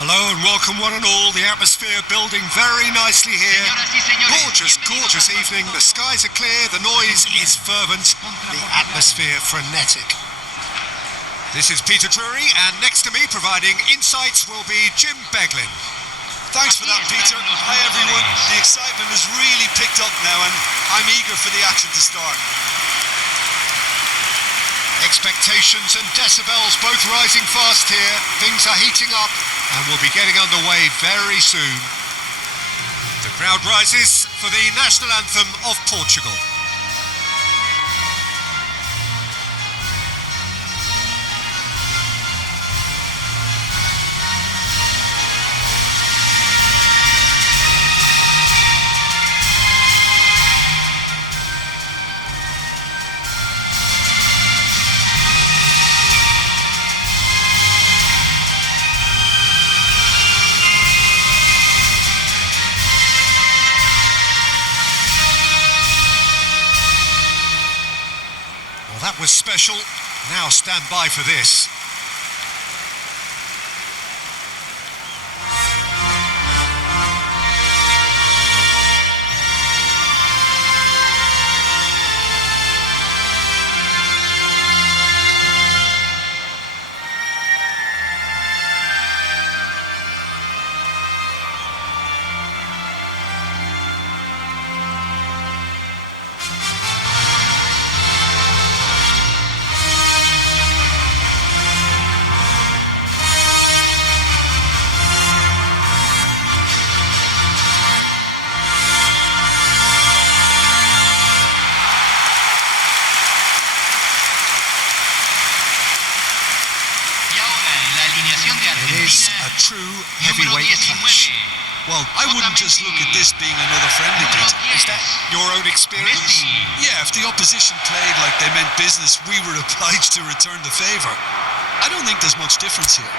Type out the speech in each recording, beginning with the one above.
Hello and welcome one and all. The atmosphere building very nicely here. Gorgeous, gorgeous evening. The skies are clear, the noise is fervent, the atmosphere frenetic. This is Peter Drury, and next to me providing insights will be Jim Beglin. Thanks for that, Peter. Hi everyone. The excitement has really picked up now and I'm eager for the action to start. Expectations and decibels both rising fast here. Things are heating up and we'll be getting underway very soon. The crowd rises for the national anthem of Portugal. That was special. Now stand by for this. It is a true heavyweight clash. Well, I wouldn't just look at this being another friendly, Peter. Is that your own experience? Yeah, if the opposition played like they meant business, we were obliged to return the favour. I don't think there's much difference here.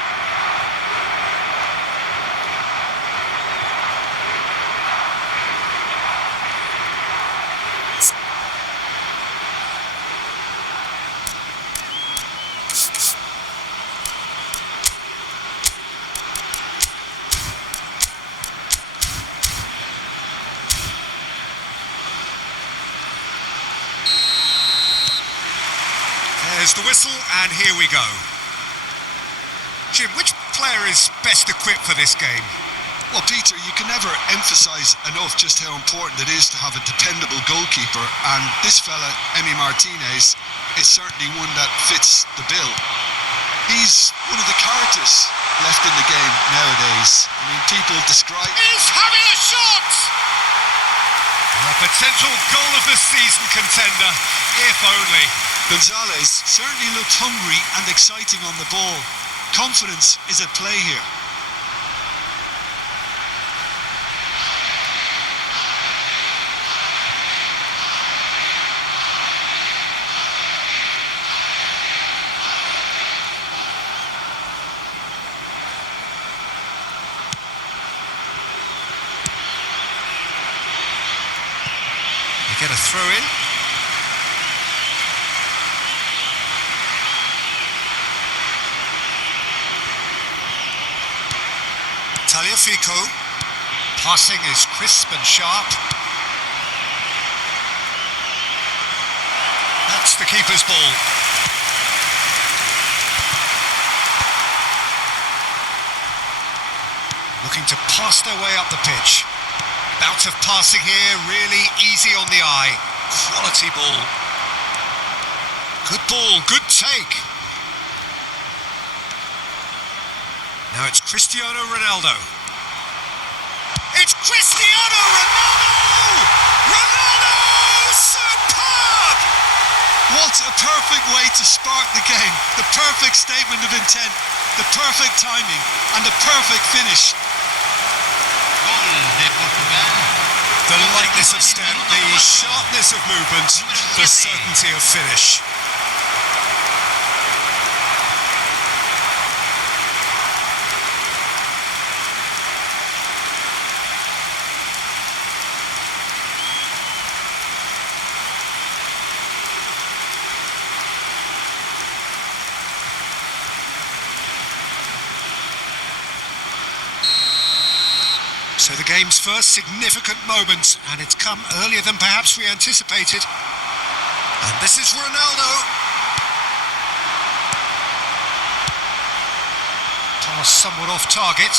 There's the whistle, and here we go. Jim, which player is best equipped for this game? Well, Peter, you can never emphasise enough just how important it is to have a dependable goalkeeper, and this fella, Emi Martinez, is certainly one that fits the bill. He's one of the characters left in the game nowadays. I mean, people describe... He's having a shot! A potential goal of the season contender, if only. Gonzalez certainly looked hungry and exciting on the ball. Confidence is at play here. They get a throw in. Fico. Passing is crisp and sharp. That's the keeper's ball. Looking to pass their way up the pitch. Bout of passing here, really easy on the eye. Quality ball. Good ball, good take. Now it's Cristiano Ronaldo. It's Cristiano Ronaldo! Ronaldo! Superb! What a perfect way to spark the game. The perfect statement of intent, the perfect timing, and the perfect finish. The lightness of step, the sharpness of movement, the certainty of finish. So the game's first significant moment, and it's come earlier than perhaps we anticipated. And this is Ronaldo. Pass somewhat off target.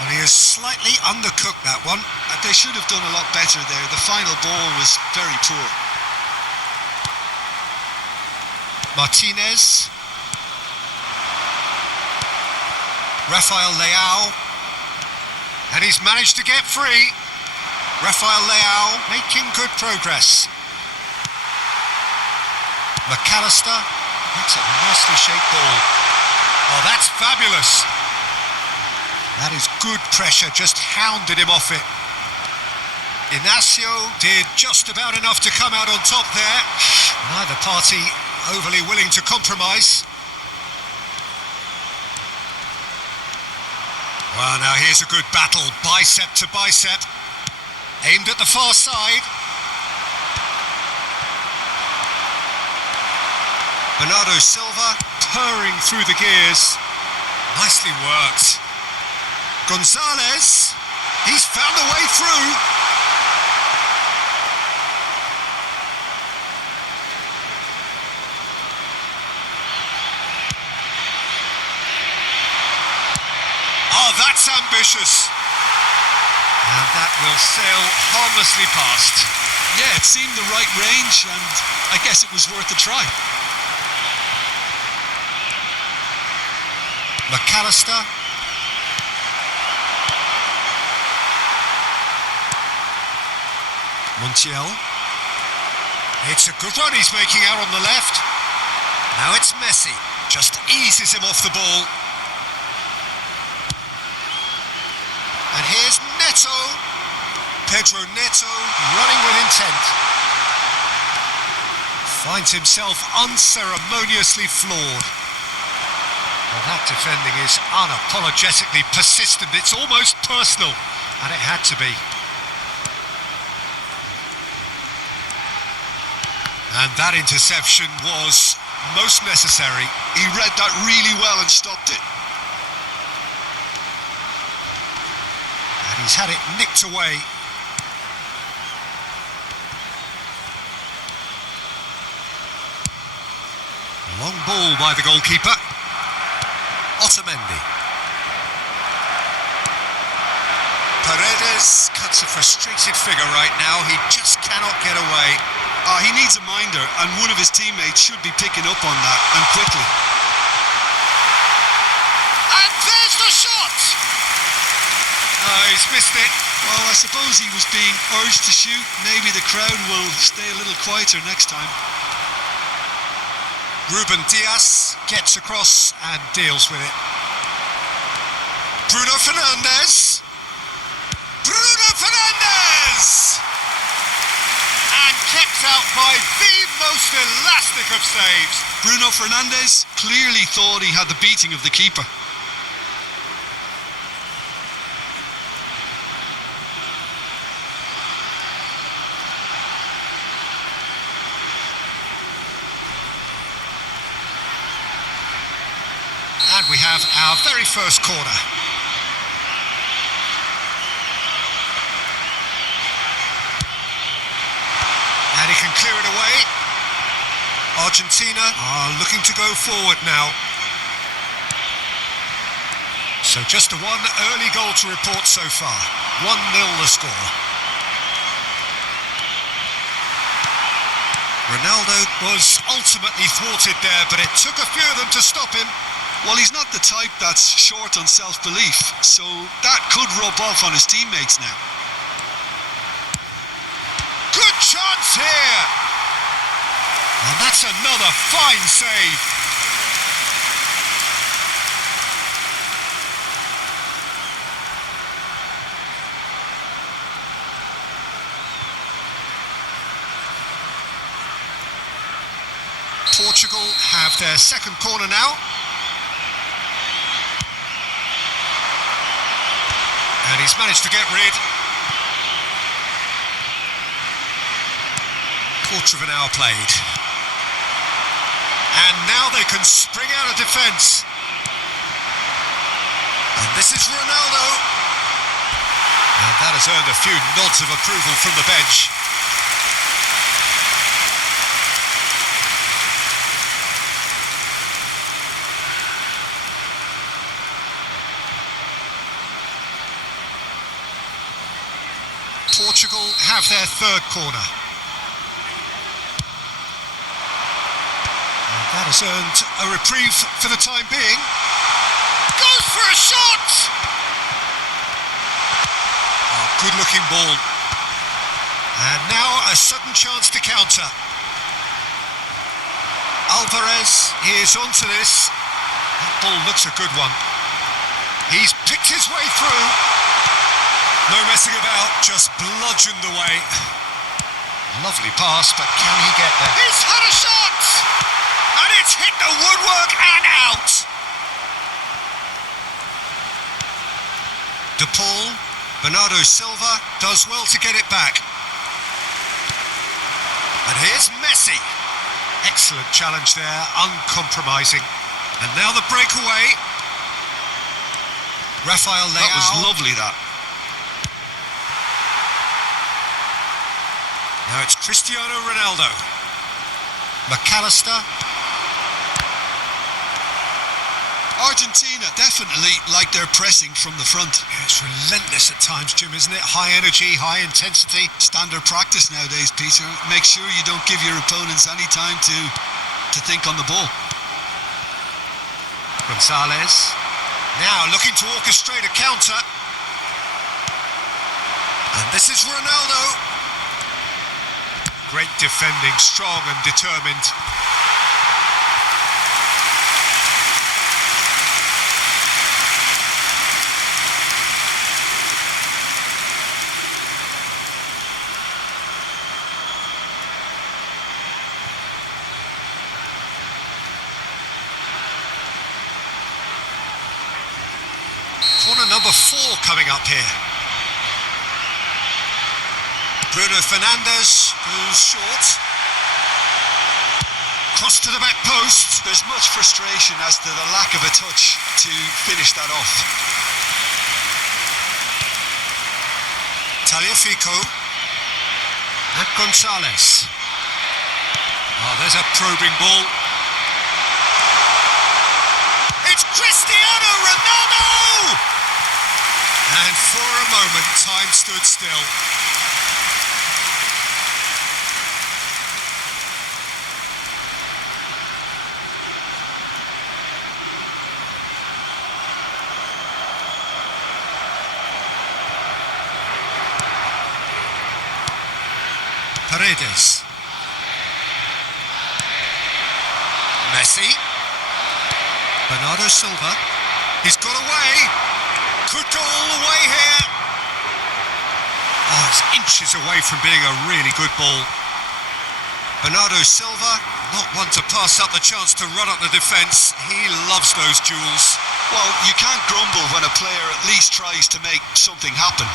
Well, he has slightly undercooked that one. They should have done a lot better there. The final ball was very poor. Martinez. Rafael Leao. And he's managed to get free. Rafael Leao making good progress. McAllister. That's a nicely shaped ball. Oh, that's fabulous. That is good pressure, just hounded him off it. Inacio did just about enough to come out on top there. Neither party overly willing to compromise. Well, now here's a good battle, bicep to bicep. Aimed at the far side. Bernardo Silva purring through the gears. Nicely worked. Gonzalez, he's found a way through. Oh, that's ambitious. And that will sail harmlessly past. Yeah, it seemed the right range, and I guess it was worth a try. McAllister. Montiel. It's a good run he's making out on the left. Now it's Messi. Just eases him off the ball. And here's Neto. Pedro Neto running with intent. Finds himself unceremoniously floored. Well, that defending is unapologetically persistent. It's almost personal. And it had to be. And that interception was most necessary. He read that really well and stopped it. And he's had it nicked away. Long ball by the goalkeeper. Otamendi. Paredes cuts a frustrated figure right now. He just cannot get away. He needs a minder, and one of his teammates should be picking up on that, and quickly. And there's the shot! Oh, he's missed it. Well, I suppose he was being urged to shoot. Maybe the crowd will stay a little quieter next time. Ruben Dias gets across and deals with it. Bruno Fernandes. Bruno Fernandes! And kept out by the most elastic of saves. Bruno Fernandes clearly thought he had the beating of the keeper. And we have our very first corner. And he can clear it away. Argentina are looking to go forward now. So just one early goal to report so far. 1-0 the score. Ronaldo was ultimately thwarted there, but it took a few of them to stop him. Well, he's not the type that's short on self-belief, so that could rub off on his teammates now. Good chance here! And that's another fine save. Portugal have their second corner now. And he's managed to get rid. Quarter of an hour played. And now they can spring out of defence. And this is Ronaldo. And that has earned a few nods of approval from the bench. Portugal have their third corner. And that has earned a reprieve for the time being. Goes for a shot! Oh, good-looking ball. And now a sudden chance to counter. Alvarez is onto this. That ball looks a good one. He's picked his way through. No messing about, just bludgeoned away. Lovely pass, but can he get there? He's had a shot! And it's hit the woodwork and out! De Paul, Bernardo Silva does well to get it back. And here's Messi. Excellent challenge there, uncompromising. And now the breakaway. Rafael Leao. That was lovely, that. Now it's Cristiano Ronaldo. McAllister. Argentina definitely like their pressing from the front. Yeah, it's relentless at times, Jim, isn't it? High energy, high intensity. Standard practice nowadays, Peter. Make sure you don't give your opponents any time to think on the ball. Gonzalez. Now looking to orchestrate a counter. And this is Ronaldo. Great defending, strong and determined. Corner number 4 coming up here. Bruno Fernandes goes short. Cross to the back post. There's much frustration as to the lack of a touch to finish that off. Tagliafico. And Gonzalez. Oh, there's a probing ball. It's Cristiano Ronaldo! And for a moment, time stood still. Paredes. Messi. Bernardo Silva. He's got away. Could go all the way here. Oh, it's inches away from being a really good ball. Bernardo Silva, not one to pass up the chance to run up the defence. He loves those duels. Well, you can't grumble when a player at least tries to make something happen.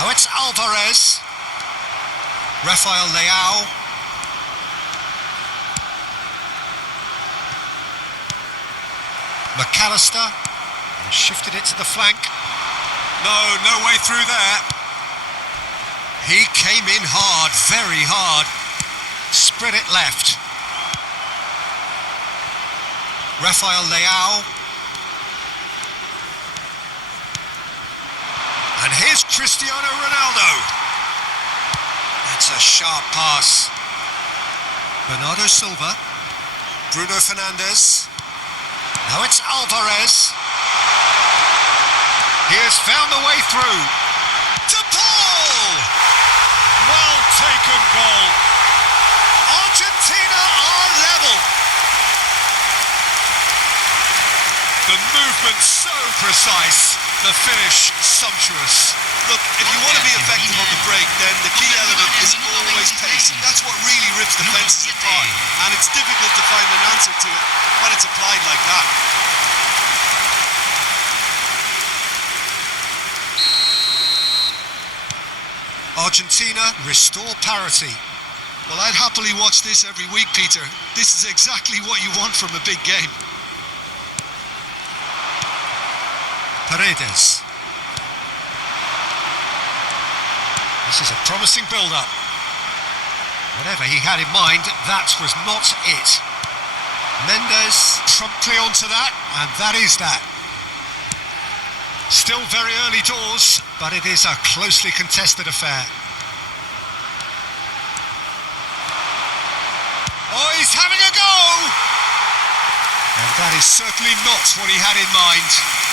Now it's Alvarez. Rafael Leao. McAllister. And shifted it to the flank. No way through there. He came in hard, very hard. Spread it left. Rafael Leao. And here's Cristiano Ronaldo. That's a sharp pass. Bernardo Silva. Bruno Fernandes. Now it's Alvarez. He has found the way through. De Paul! Well taken goal. Argentina are level. The movement so precise. The finish sumptuous. Look, if you want to be effective on the break, then the key element is always pace. That's what really rips defences apart. And it's difficult to find an answer to it when it's applied like that. Argentina restore parity. Well, I'd happily watch this every week, Peter. This is exactly what you want from a big game. Paredes. This is a promising build-up. Whatever he had in mind, that was not it. Mendes promptly onto that, and that is that. Still very early doors, but it is a closely contested affair. Oh, he's having a go! And that is certainly not what he had in mind.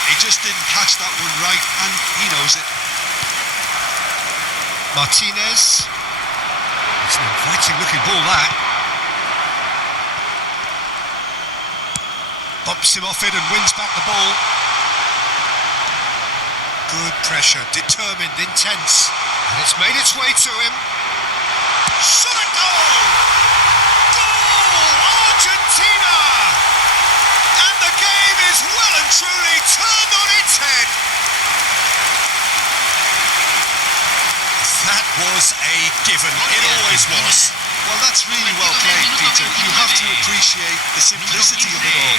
He just didn't catch that one right, and he knows it. Martinez. It's an inviting looking ball, that. Bumps him off it and wins back the ball. Good pressure, determined, intense. And it's made its way to him. Shot at goal! Goal! Argentina! And the game is well and truly turned on its head. That was a given. It always was. Well, that's really well played, Peter. You have to appreciate the simplicity of it all.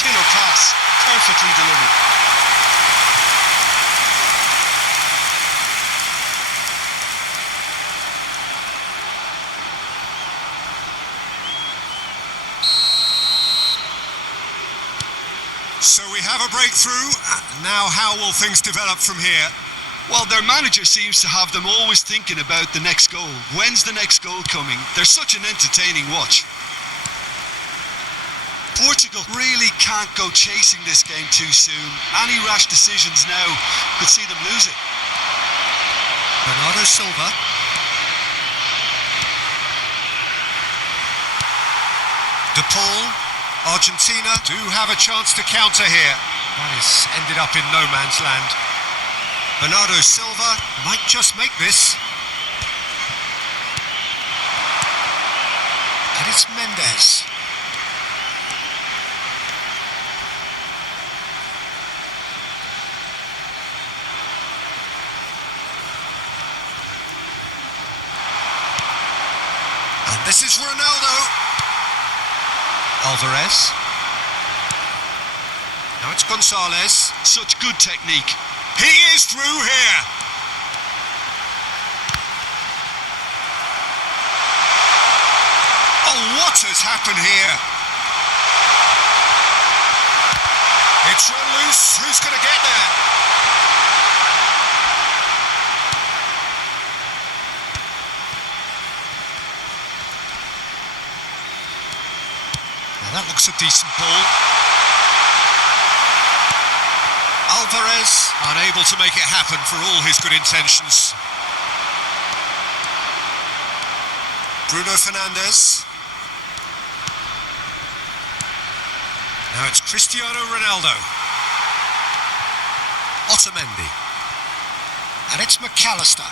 Killer pass, perfectly delivered. So we have a breakthrough. Now how will things develop from here? Well, their manager seems to have them always thinking about the next goal. When's the next goal coming? They're such an entertaining watch. Portugal really can't go chasing this game too soon. Any rash decisions now could see them lose it. Bernardo Silva. De Paul. Argentina do have a chance to counter here. That has ended up in no man's land. Bernardo Silva might just make this. And it's Mendes. And this is Ronaldo. Alvarez. Now it's Gonzalez. Such good technique. He is through here. Oh, what has happened here? It's run loose. Who's going to get there? Now that looks a decent ball. Alvarez unable to make it happen for all his good intentions. Bruno Fernandes. Now it's Cristiano Ronaldo. Otamendi. And it's McAllister.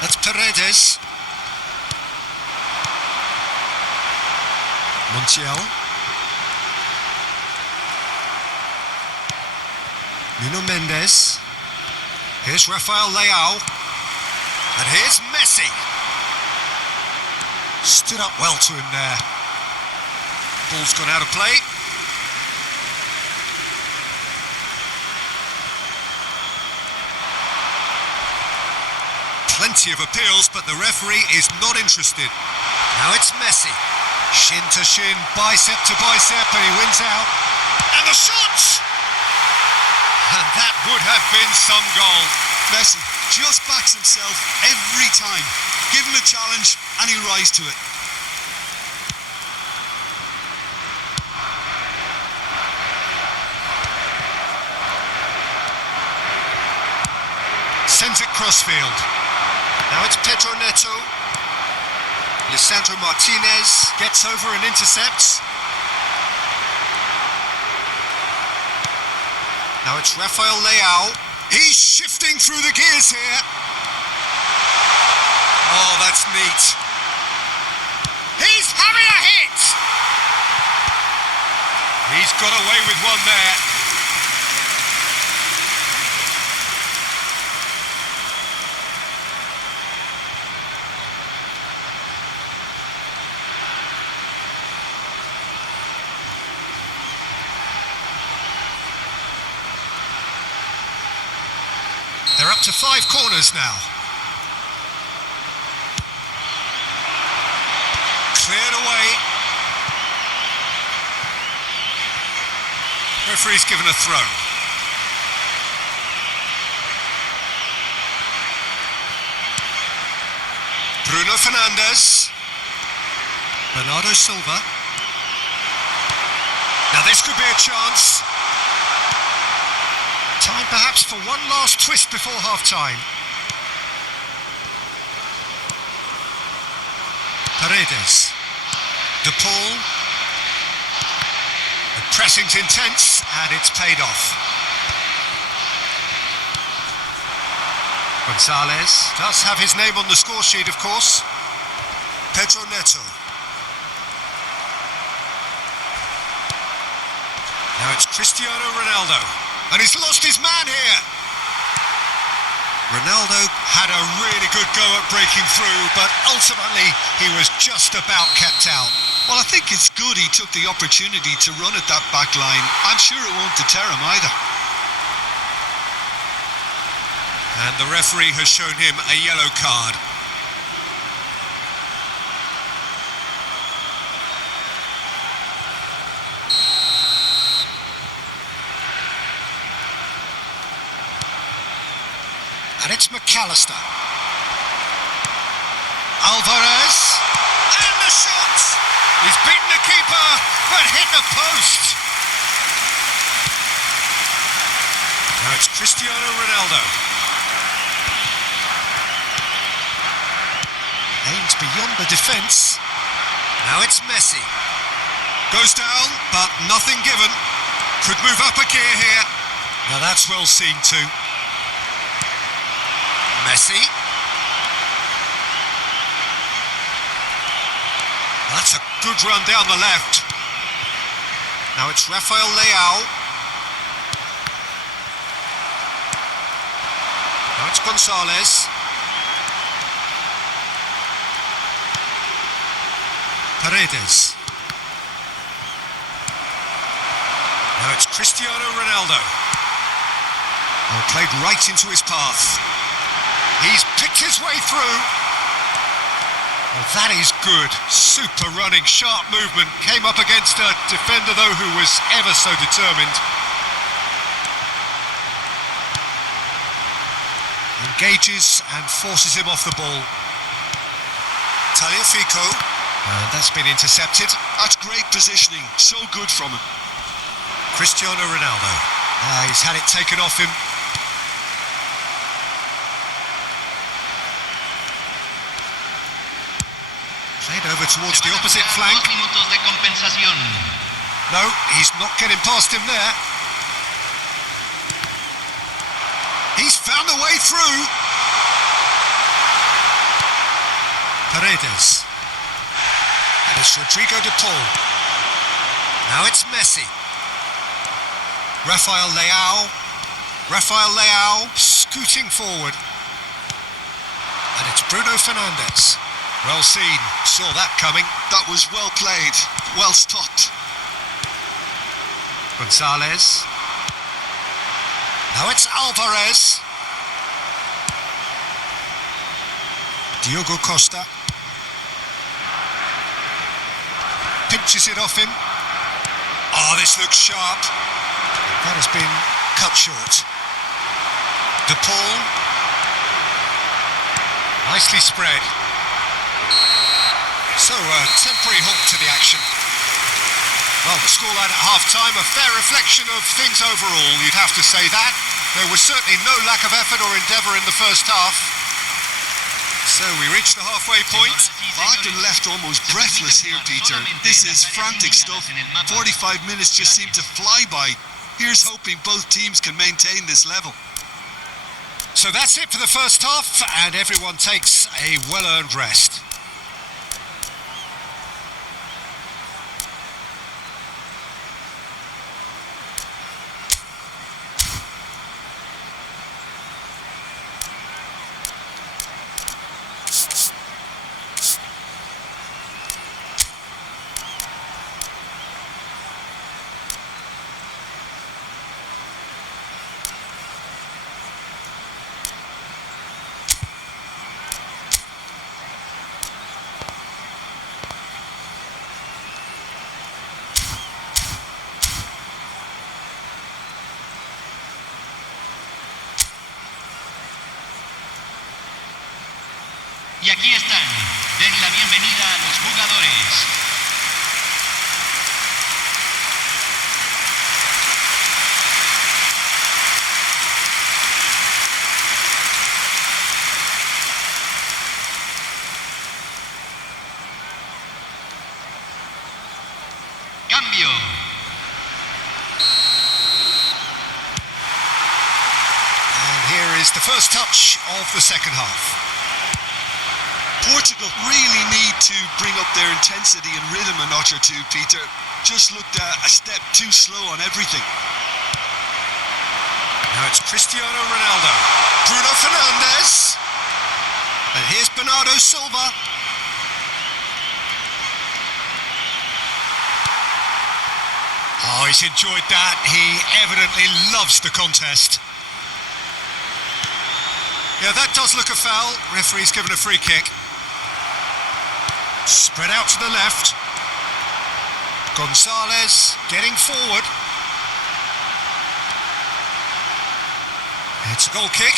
That's Paredes. Montiel. Nuno Mendes. Here's Rafael Leao. And here's Messi. Stood up well to him there. Ball's gone out of play. Plenty of appeals, but the referee is not interested. Now it's Messi. Shin to shin, bicep to bicep, and he wins out. And the shot! And that would have been some goal. Messi just backs himself every time. Give him a challenge and he'll rise to it. Sends it crossfield. Now it's Pedro Neto. Lisandro Martinez gets over and intercepts. Now it's Rafael Leao. He's shifting through the gears here. Oh, that's neat. He's having a hit. He's got away with one there. They're up to 5 corners now. Referee's given a throw. Bruno Fernandes. Bernardo Silva. Now this could be a chance. Time perhaps for one last twist before half-time. Paredes. De Paul. The pressing's intense and it's paid off. Gonzalez does have his name on the score sheet, of course. Pedro Neto. Now it's Cristiano Ronaldo. And he's lost his man here. Ronaldo had a really good go at breaking through, but ultimately he was just about kept out. Well, I think it's good he took the opportunity to run at that back line. I'm sure it won't deter him either. And the referee has shown him a yellow card. And it's McAllister. Alvarez. And the shot! He's beaten the keeper, but hit the post. Now it's Cristiano Ronaldo. Aims beyond the defence. Now it's Messi. Goes down, but nothing given. Could move up a gear here. Now that's well seen too. Messi. That's a good run down the left. Now it's Rafael Leao. Now it's Gonzalez. Paredes. Now it's Cristiano Ronaldo. Oh, played right into his path. He's picked his way through. Oh, that is good. Super running, sharp movement. Came up against a defender, though, who was ever so determined. Engages and forces him off the ball. Tagliafico. That's been intercepted. That's great positioning. So good from him. Cristiano Ronaldo. He's had it taken off him. Played over towards the opposite flank. No, he's not getting past him there. He's found a way through. Paredes. And it's Rodrigo de Paul. Now it's Messi. Rafael Leao. Rafael Leao scooting forward. And it's Bruno Fernandes. Well seen, saw that coming. That was well played, well stopped. Gonzalez. Now it's Alvarez. Diogo Costa. Pinches it off him. Oh, this looks sharp. That has been cut short. De Paul. Nicely spread. So, a temporary halt to the action. Well, the scoreline at half-time, a fair reflection of things overall, you'd have to say that. There was certainly no lack of effort or endeavour in the first half. So, we reached the halfway point. Well, I've been left almost breathless here, Peter. This is frantic stuff. 45 minutes just seem to fly by. Here's hoping both teams can maintain this level. So that's it for the first half, and everyone takes a well-earned rest. Y aquí están. Den la bienvenida a los jugadores. Cambio. And here is the first touch of the second half. Portugal really need to bring up their intensity and rhythm a notch or two, Peter. Just looked a step too slow on everything. Now it's Cristiano Ronaldo. Bruno Fernandes. And here's Bernardo Silva. Oh, he's enjoyed that. He evidently loves the contest. Yeah, that does look a foul. Referee's given a free kick. Spread out to the left. Gonzalez getting forward. It's a goal kick.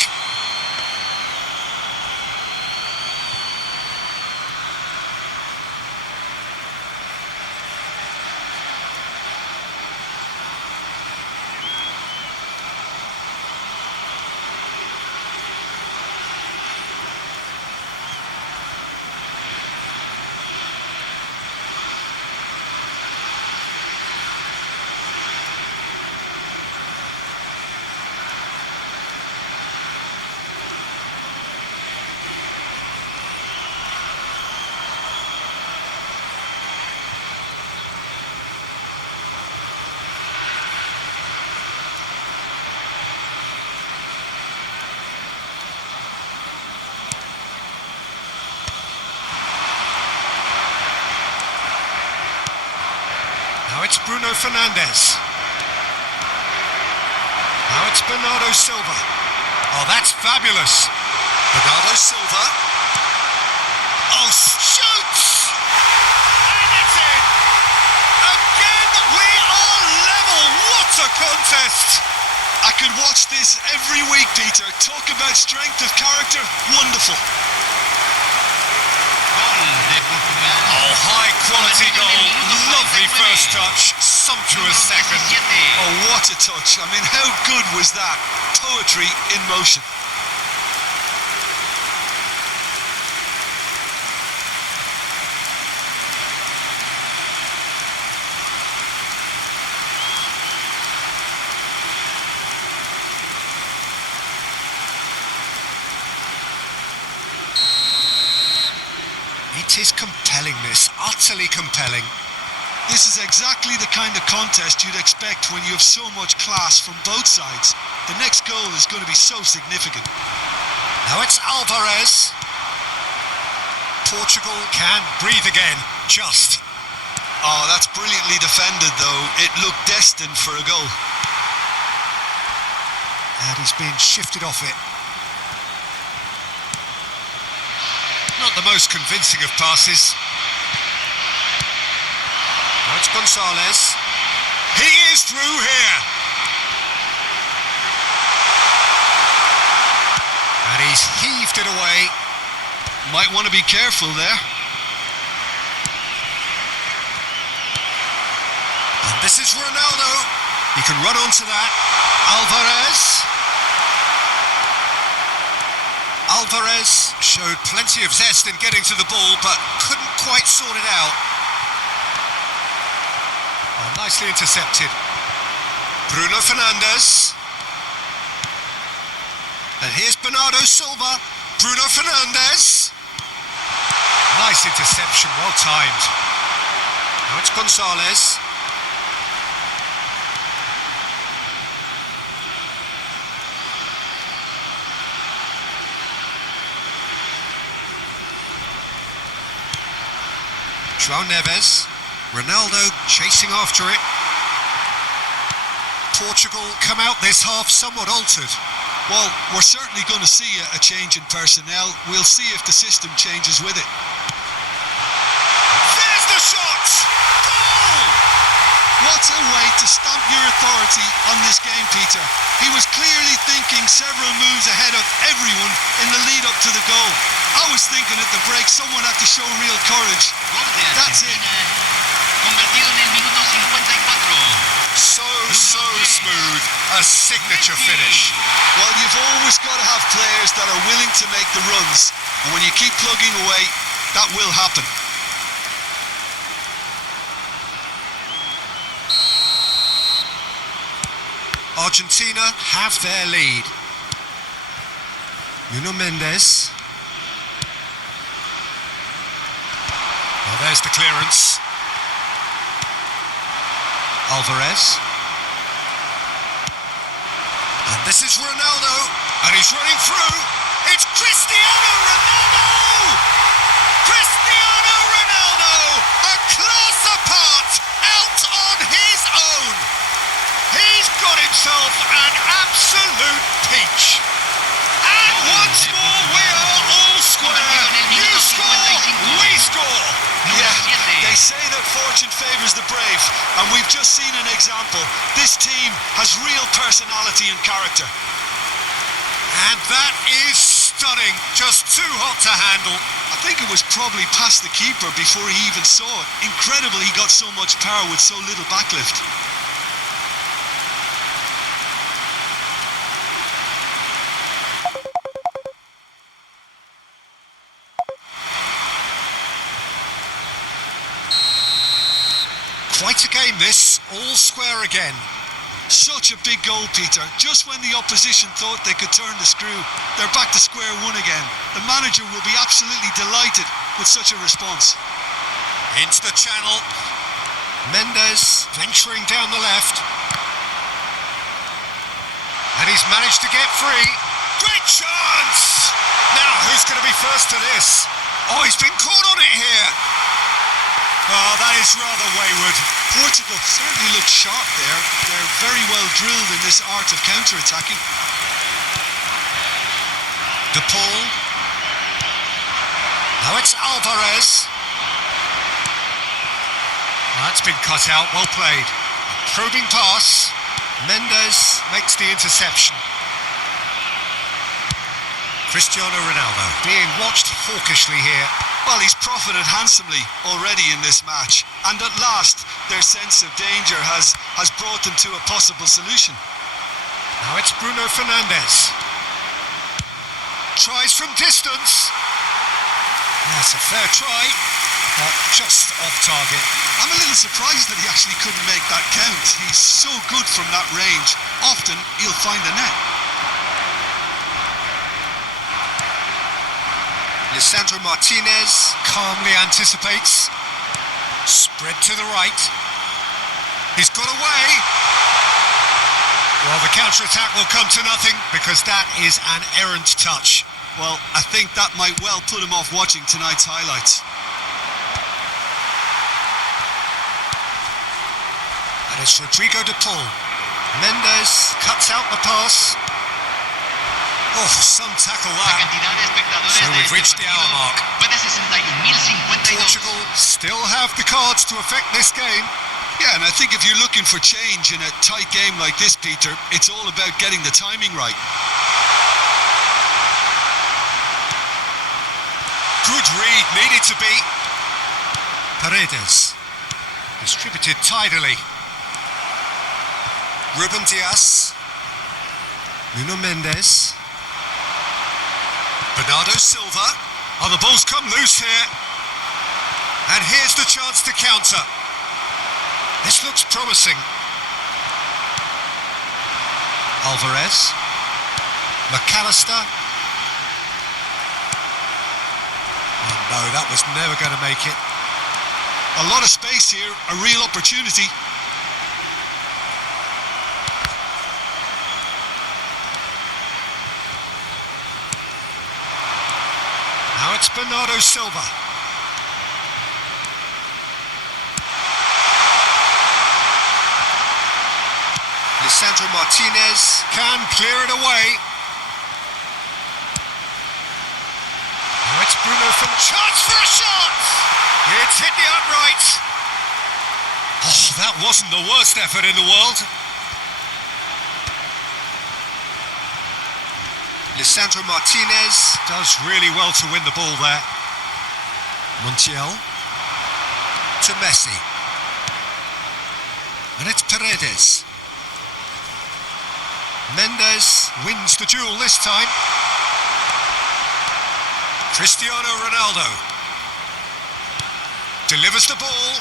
Now it's Bruno Fernandes. Now it's Bernardo Silva. Oh, that's fabulous. Bernardo Silva. Oh, shoots! And it's in! Again, we are level. What a contest! I could watch this every week, Peter. Talk about strength of character. Wonderful. Oh, high quality goal. Lovely first touch. Sumptuous second. Oh, what a touch. I mean, how good was that? Poetry in motion. It is compelling, this. Utterly compelling. This is exactly the kind of contest you'd expect when you have so much class from both sides. The next goal is going to be so significant. Now it's Alvarez. Portugal can breathe again, just. Oh, that's brilliantly defended, though. It looked destined for a goal. And he's been shifted off it. Not the most convincing of passes. Now it's Gonzalez. He is through here. And he's heaved it away. Might want to be careful there. And this is Ronaldo. He can run onto that. Alvarez showed plenty of zest in getting to the ball, but couldn't quite sort it out. Oh, nicely intercepted. Bruno Fernandes. And here's Bernardo Silva. Bruno Fernandes. Nice interception, well timed. Now it's Gonzalez. João Neves. Ronaldo chasing after it. Portugal come out this half somewhat altered. Well, we're certainly going to see a change in personnel. We'll see if the system changes with it. There's the shot! Goal! What a way to stamp your authority on this game, Peter. He was clearly thinking several moves ahead of everyone in the lead up to the goal. I was thinking at the break someone had to show real courage. Gol de That's it. Argentina, convertido en el minuto 54. So smooth, a signature finish. Well, you've always got to have players that are willing to make the runs, and when you keep plugging away, that will happen. Argentina have their lead. Nuno Mendes. Well, there's the clearance. Alvarez. And this is Ronaldo, and he's running through. It's Cristiano Ronaldo! Cristiano Ronaldo, a class apart, out on his own. He's got himself an absolute peach. And once more we are all square. You score, we score. Yeah, they say that fortune favours the brave, and we've just seen an example. This team has real personality and character. And that is stunning, just too hot to handle. I think it was probably past the keeper before he even saw it. Incredible he got so much power with so little backlift. Quite a game this, all square again. Such a big goal, Peter. Just when the opposition thought they could turn the screw, they're back to square one again. The manager will be absolutely delighted with such a response. Into the channel. Mendes venturing down the left. And he's managed to get free. Great chance! Now, who's going to be first to this? Oh, he's been caught on it here. Oh, that is rather wayward. Portugal certainly looked sharp there. They're very well drilled in this art of counter-attacking. De Paul. Now it's Alvarez. That's been cut out, well played. A probing pass. Mendes makes the interception. Cristiano Ronaldo being watched hawkishly here. Well, he's profited handsomely already in this match, and at last their sense of danger has brought them to a possible solution. Now it's Bruno Fernandes. Tries from distance. That's a fair try, but just off target. I'm a little surprised that he actually couldn't make that count. He's so good from that range. Often he'll find the net. Lisandro Martinez calmly anticipates. Spread to the right. He's got away. Well, the counter-attack will come to nothing because that is an errant touch. Well, I think that might well put him off watching tonight's highlights. And it's Rodrigo de Paul. Mendes cuts out the pass. Oh, some tackle La that. cantidad de espectadores So de we've este reached the hour partido mark. fue de 61.052. Portugal still have the cards to affect this game. Yeah, and I think if you're looking for change in a tight game like this, Peter, it's all about getting the timing right. Good read, needed to be. Paredes. Distributed tidily. Ruben Dias. Nuno Mendes. Bernardo Silva. Oh, the ball's come loose here. And here's the chance to counter. This looks promising. Alvarez. McAllister. Oh no, that was never going to make it. A lot of space here, a real opportunity. Now it's Bernardo Silva. Lisandro Martinez can clear it away. Now it's Bruno from chance for a shot. It's hit the upright. Oh, that wasn't the worst effort in the world. Lisandro Martinez does really well to win the ball there. Montiel to Messi. And it's Paredes. Mendes wins the duel this time. Cristiano Ronaldo delivers the ball.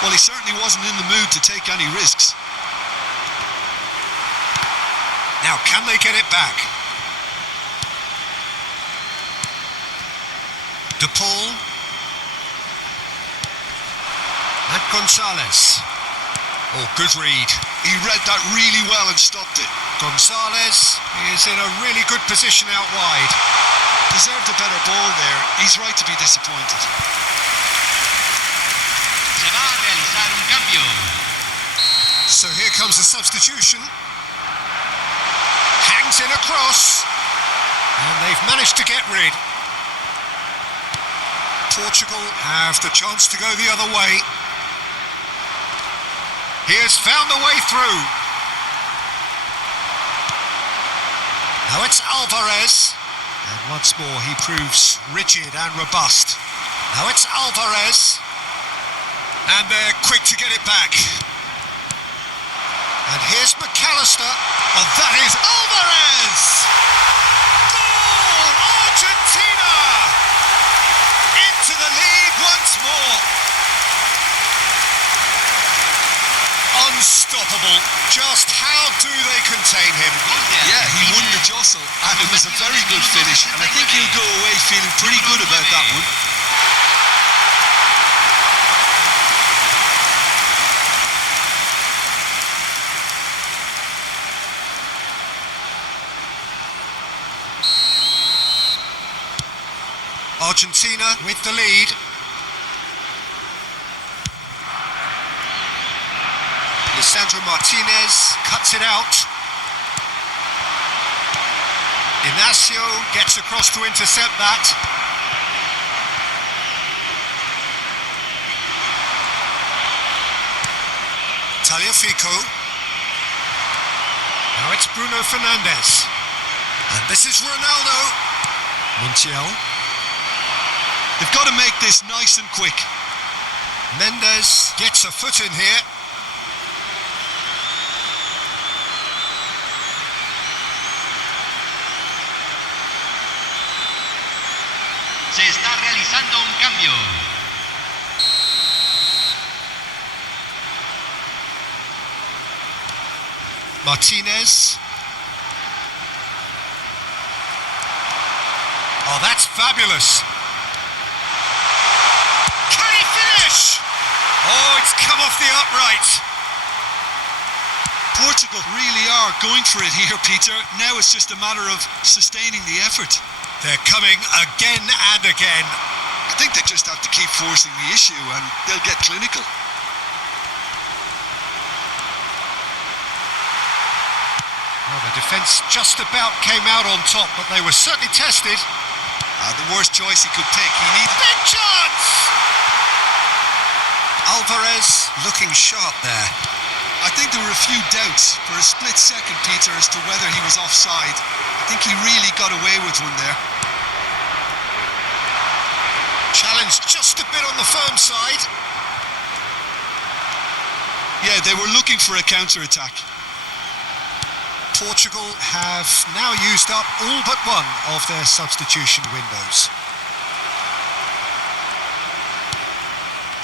Well, he certainly wasn't in the mood to take any risks. Now, can they get it back? De Paul and Gonzalez. Oh, good read. He read that really well and stopped it. Gonzalez is in a really good position out wide. Deserved a better ball there. He's right to be disappointed. Se va a realizar un cambio. So here comes the substitution. Hangs in a cross. And they've managed to get rid. Portugal have the chance to go the other way. He has found the way through. Now it's Alvarez. And once more he proves rigid and robust. Now it's Alvarez. And they're quick to get it back. And here's McAllister. And that is Alvarez! Goal! Argentina! Into the lead once more. Unstoppable. Just how do they contain him? Yeah, he won the jostle, and it was a very good finish, and I think he'll go away feeling pretty good about that one. Argentina with the lead. Lisandro Martinez cuts it out. Inacio gets across to intercept that. Tagliafico. Now it's Bruno Fernandes. And this is Ronaldo. Montiel. They've got to make this nice and quick. Mendes gets a foot in here. Se está realizando un cambio. Martinez. Oh, that's fabulous. Can he finish? Oh, it's come off the upright. Portugal really are going for it here, Peter. Now it's just a matter of sustaining the effort. They're coming again and again. I think they just have to keep forcing the issue and they'll get clinical. Well, the defence just about came out on top, but they were certainly tested. The worst choice he could pick. He needed... Big chance! Alvarez looking sharp there. I think there were a few doubts for a split second, Peter, as to whether he was offside. I think he really got away with one there. Challenged just a bit on the firm side. Yeah, they were looking for a counter-attack. Portugal have now used up all but one of their substitution windows.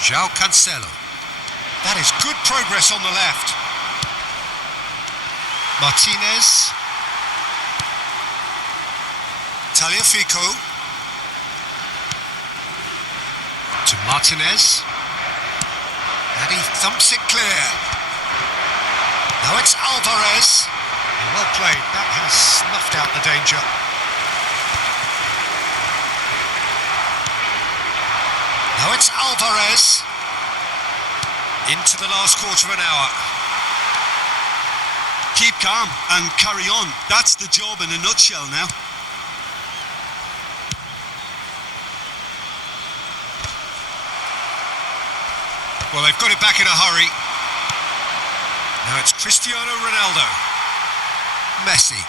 João Cancelo. That is good progress on the left. Martinez. Tagliafico. To Martinez. And he thumps it clear. Now it's Alvarez. Well played. That has snuffed out the danger. Now it's Alvarez. Into the last quarter of an hour. Keep calm and carry on. That's the job in a nutshell now. Well, they've got it back in a hurry. Now it's Cristiano Ronaldo. Messi.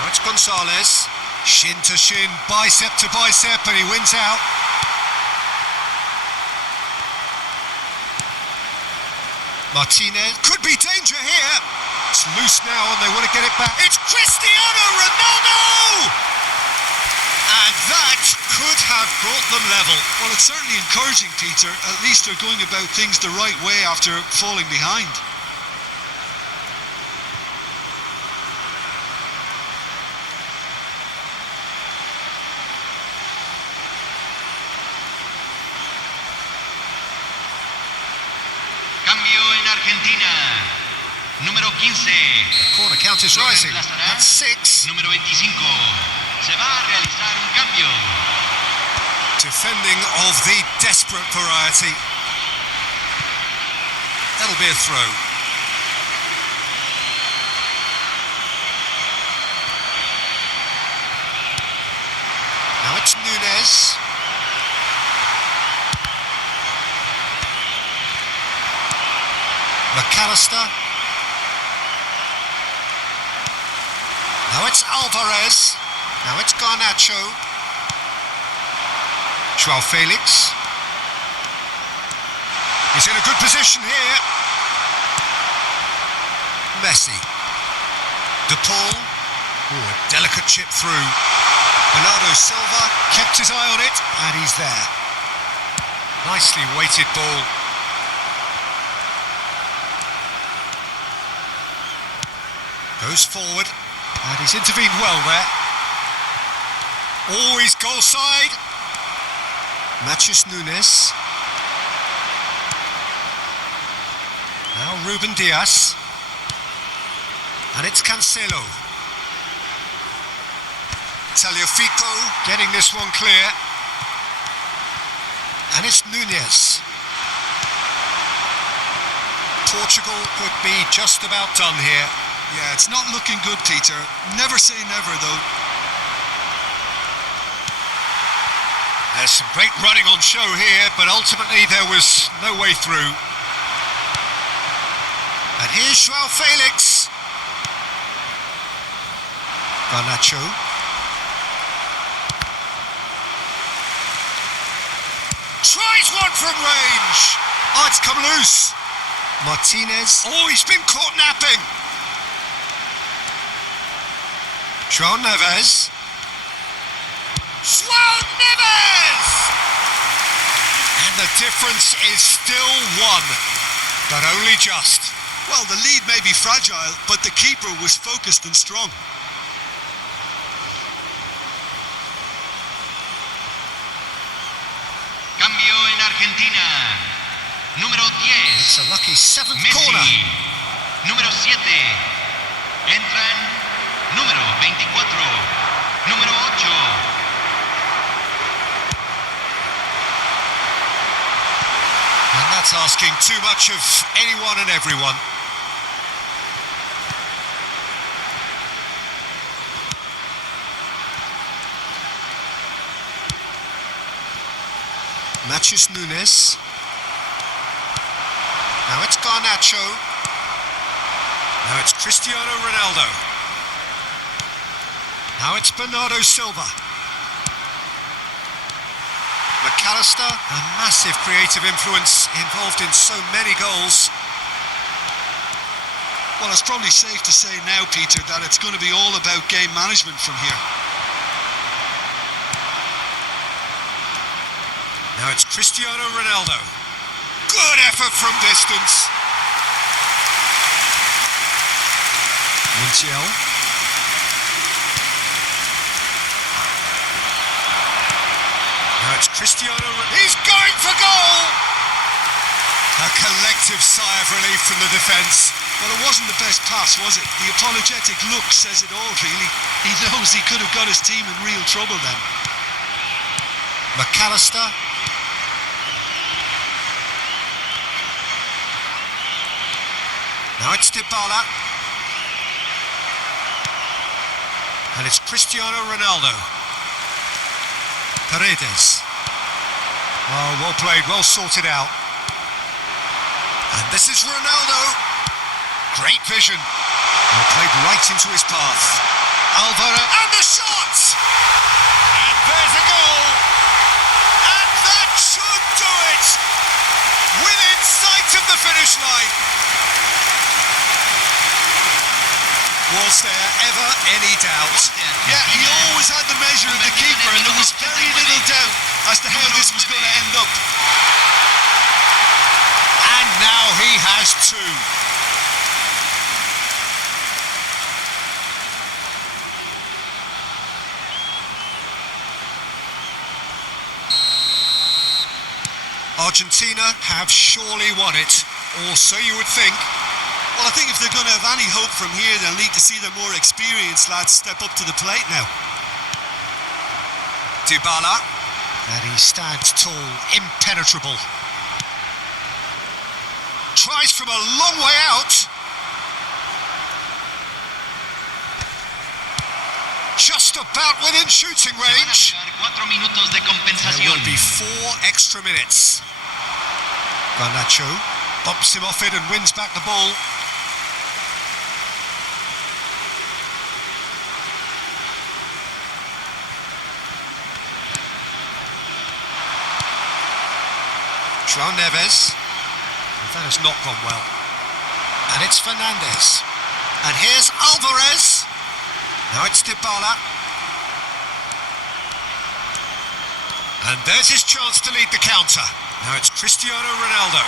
Now it's Gonzalez. Shin to shin, bicep to bicep, and he wins out. Martinez. Could be danger here. It's loose now and they want to get it back. It's Cristiano Ronaldo! And that could have brought them level. Well, it's certainly encouraging, Peter. At least they're going about things the right way after falling behind. Cambio en Argentina. Número 15. The corner count is rising. That's 6. Número 25. Se va a realizar un cambio. Defending of the desperate variety. That'll be a throw. Now it's Núñez. McAllister. Now it's Alvarez. Now it's Garnacho. João Felix. He's in a good position here. Messi. De Paul. Oh, a delicate chip through. Bernardo Silva kept his eye on it, and he's there. Nicely weighted ball. Goes forward, and he's intervened well there. Always goal side. Matthews Núñez. Now Ruben Diaz. And it's Cancelo. Tagliafico getting this one clear. And it's Núñez. Portugal could be just about done here. Yeah, it's not looking good, Peter. Never say never, though. There's some great running on show here, but ultimately there was no way through. And here's João Felix. Garnacho. Tries one from range. Oh, it's come loose. Martinez. Oh, he's been caught napping. João Neves. João Neves! And the difference is still 1, but only just. Well, the lead may be fragile, but the keeper was focused and strong. Cambio en Argentina. Número 10. It's a lucky 7th Messi. corner. Número 7. Entran número 24. Número 8. And that's asking too much of anyone and everyone. Matthews Núñez. Now it's Garnacho. Now it's Cristiano Ronaldo. Now it's Bernardo Silva. McAllister, a massive creative influence involved in so many goals. Well, it's probably safe to say now, Peter, that it's going to be all about game management from here. Now it's Cristiano Ronaldo. Good effort from distance. Montiel. Now it's Cristiano. He's going for goal! A collective sigh of relief from the defence. Well, it wasn't the best pass, was it? The apologetic look says it all, really. He knows he could have got his team in real trouble then. McAllister. Now it's Dybala. And it's Cristiano Ronaldo. Paredes. Oh, well played, well sorted out. And this is Ronaldo. Great vision. Well played right into his path. Alvaro, and the shot! And there's a goal! And that should do it! Within sight of the finish line! Was there ever any doubt? Yeah, he always had the measure of the keeper, and there was very little doubt as to how this was going to end up. And now he has two. Argentina have surely won it, or so you would think. Well, I think if they're going to have any hope from here, they'll need to see their more experienced lads step up to the plate now. Dybala, and he stands tall, impenetrable. Tries from a long way out. Just about within shooting range. There will be 4 extra minutes. Garnacho bumps him off it and wins back the ball. João Neves. That has not gone well. And it's Fernandes. And here's Alvarez. Now it's Dybala. And there's his chance to lead the counter. Now it's Cristiano Ronaldo.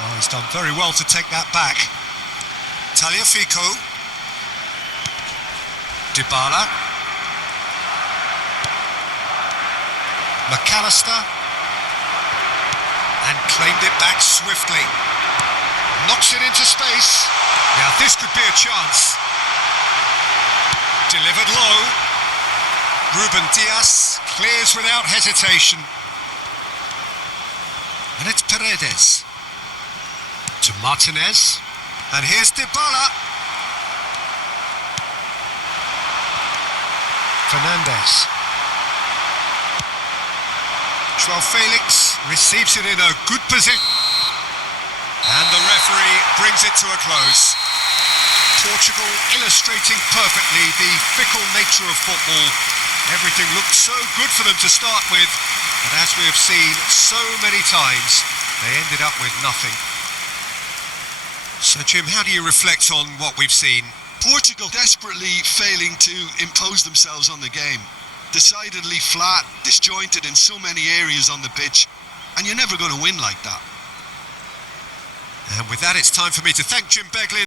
Oh, he's done very well to take that back. Tagliafico. Dybala. McAllister. And claimed it back swiftly. Knocks it into space. Now this could be a chance. Delivered low. Ruben Dias clears without hesitation. And it's Paredes. To Martinez. And here's Dybala. Fernandes. João Felix receives it in a good position. And the referee brings it to a close. Portugal illustrating perfectly the fickle nature of football. Everything looked so good for them to start with, but as we have seen so many times, they ended up with nothing. So Jim, how do you reflect on what we've seen? Portugal desperately failing to impose themselves on the game. Decidedly flat, disjointed in so many areas on the pitch, and you're never going to win like that. And with that, it's time for me to thank Jim Beglin.